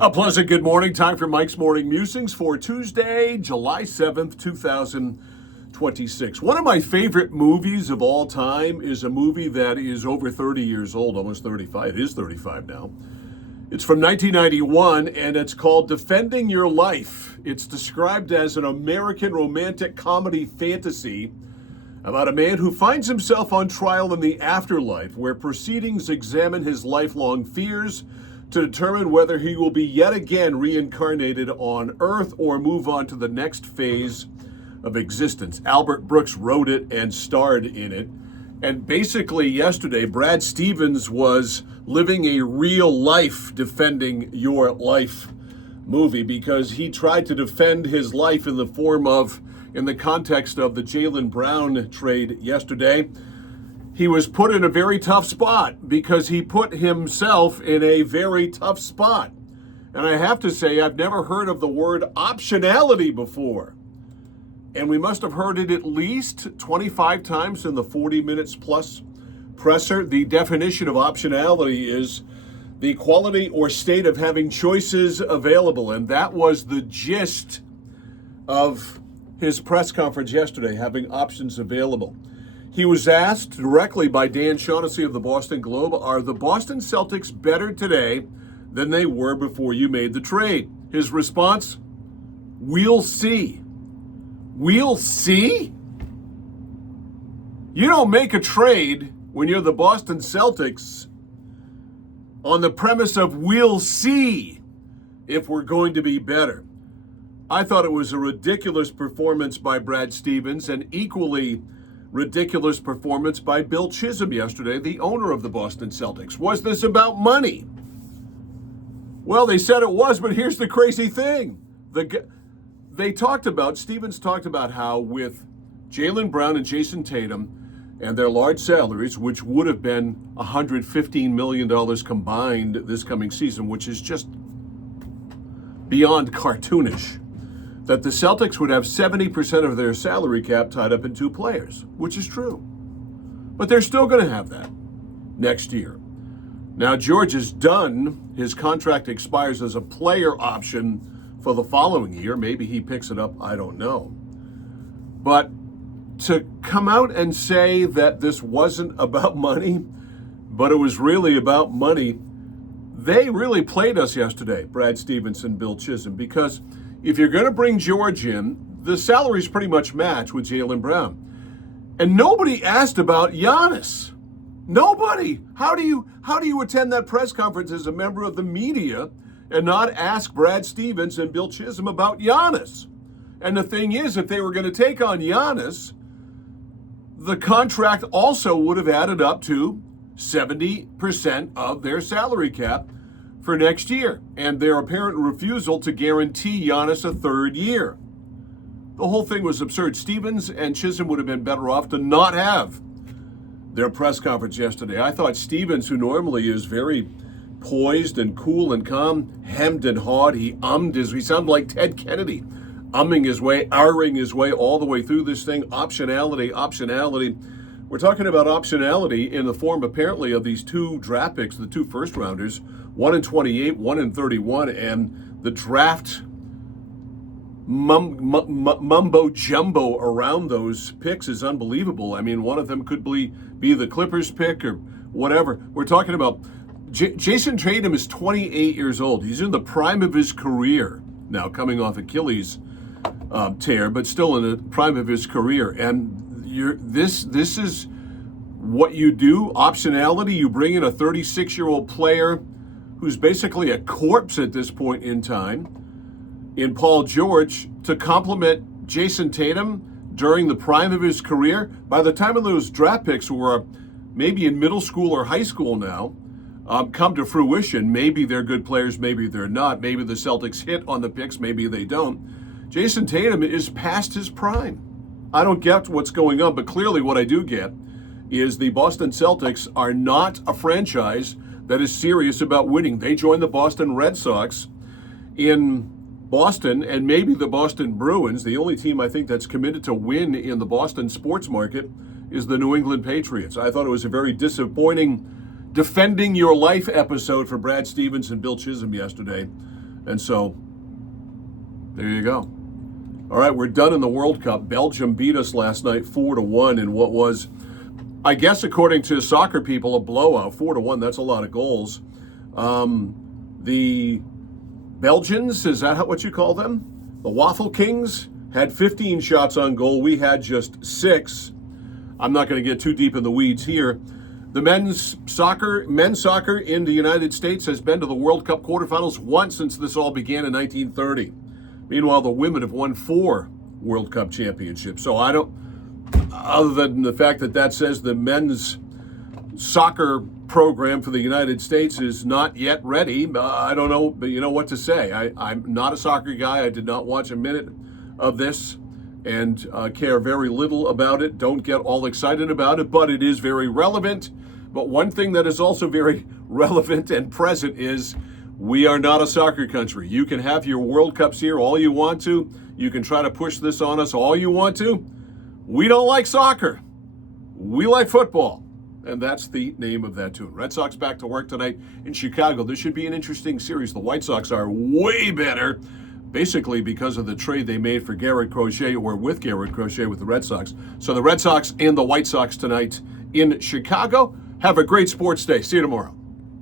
A pleasant good morning. Time for Mike's Morning Musings for Tuesday, July 7th, 2026. One of my favorite movies of all time is a movie that is over 30 years old, almost 35. It is 35 now. It's from 1991, and it's called Defending Your Life. It's described as an American romantic comedy fantasy about a man who finds himself on trial in the afterlife, where proceedings examine his lifelong fears to determine whether he will be yet again reincarnated on Earth or move on to the next phase of existence. Albert Brooks wrote it and starred in it. And basically yesterday, Brad Stevens was living a real life Defending Your Life movie, because he tried to defend his life in the context of the Jaylen Brown trade yesterday. He was put in a very tough spot because he put himself in a very tough spot. And I have to say, I've never heard of the word optionality before. And we must have heard it at least 25 times in the 40 minutes plus presser. The definition of optionality is the quality or state of having choices available. And that was the gist of his press conference yesterday, having options available. He was asked directly by Dan Shaughnessy of the Boston Globe, are the Boston Celtics better today than they were before you made the trade? His response, we'll see. We'll see? You don't make a trade when you're the Boston Celtics on the premise of we'll see if we're going to be better. I thought it was a ridiculous performance by Brad Stevens, and equally ridiculous performance by Bill Chisholm yesterday, the owner of the Boston Celtics. Was this about money? Well, they said it was, but here's the crazy thing. Stevens talked about how with Jaylen Brown and Jason Tatum and their large salaries, which would have been $115 million combined this coming season, which is just beyond cartoonish, that the Celtics would have 70% of their salary cap tied up in two players, which is true. But they're still going to have that next year. Now, George is done. His contract expires as a player option for the following year. Maybe he picks it up. I don't know. But to come out and say that this wasn't about money, but it was really about money, they really played us yesterday, Brad Stevens and Bill Chisholm, because if you're going to bring George in, the salaries pretty much match with Jaylen Brown. And nobody asked about Giannis. Nobody. How do you attend that press conference as a member of the media and not ask Brad Stevens and Bill Chisholm about Giannis? And the thing is, if they were going to take on Giannis, the contract also would have added up to 70% of their salary cap for next year, and their apparent refusal to guarantee Giannis a third year. The whole thing was absurd. Stevens and Chisholm would have been better off to not have their press conference yesterday. I thought Stevens, who normally is very poised and cool and calm, hemmed and hawed. He sounded like Ted Kennedy, umming his way all the way through this thing. Optionality. We're talking about optionality in the form, apparently, of these two draft picks, the two first-rounders, 1 in 28, 1 in 31, and the draft mumbo-jumbo around those picks is unbelievable. I mean, one of them could be the Clippers pick or whatever. We're talking about Jason Tatum is 28 years old. He's in the prime of his career now, coming off Achilles tear, but still in the prime of his career. And this is what you do, optionality. You bring in a 36-year-old player who's basically a corpse at this point in time in Paul George to complement Jason Tatum during the prime of his career. By the time of those draft picks were maybe in middle school or high school now, come to fruition, maybe they're good players, maybe they're not. Maybe the Celtics hit on the picks, maybe they don't. Jason Tatum is past his prime. I don't get what's going on, but clearly what I do get is the Boston Celtics are not a franchise that is serious about winning. They joined the Boston Red Sox in Boston, and maybe the Boston Bruins. The only team I think that's committed to win in the Boston sports market is the New England Patriots. I thought it was a very disappointing Defending Your Life episode for Brad Stevens and Bill Chisholm yesterday. And so, there you go. All right, we're done in the World Cup. Belgium beat us last night 4-1 in what was, I guess, according to soccer people, a blowout. 4-1, that's a lot of goals. The Belgians, is that what you call them? The Waffle Kings had 15 shots on goal. We had just 6. I'm not going to get too deep in the weeds here. The men's soccer in the United States has been to the World Cup quarterfinals once since this all began in 1930. Meanwhile, the women have won 4 World Cup championships. So I don't, other than the fact that says the men's soccer program for the United States is not yet ready, I don't know, but you know what to say. I'm not a soccer guy. I did not watch a minute of this and care very little about it. Don't get all excited about it, but it is very relevant. But one thing that is also very relevant and present is we are not a soccer country. You can have your World Cups here all you want to. You can try to push this on us all you want to. We don't like soccer. We like football. And that's the name of that tune. Red Sox back to work tonight in Chicago. This should be an interesting series. The White Sox are way better, basically because of the trade they made for Garrett Crochet, or with Garrett Crochet with the Red Sox. So the Red Sox and the White Sox tonight in Chicago. Have a great sports day. See you tomorrow.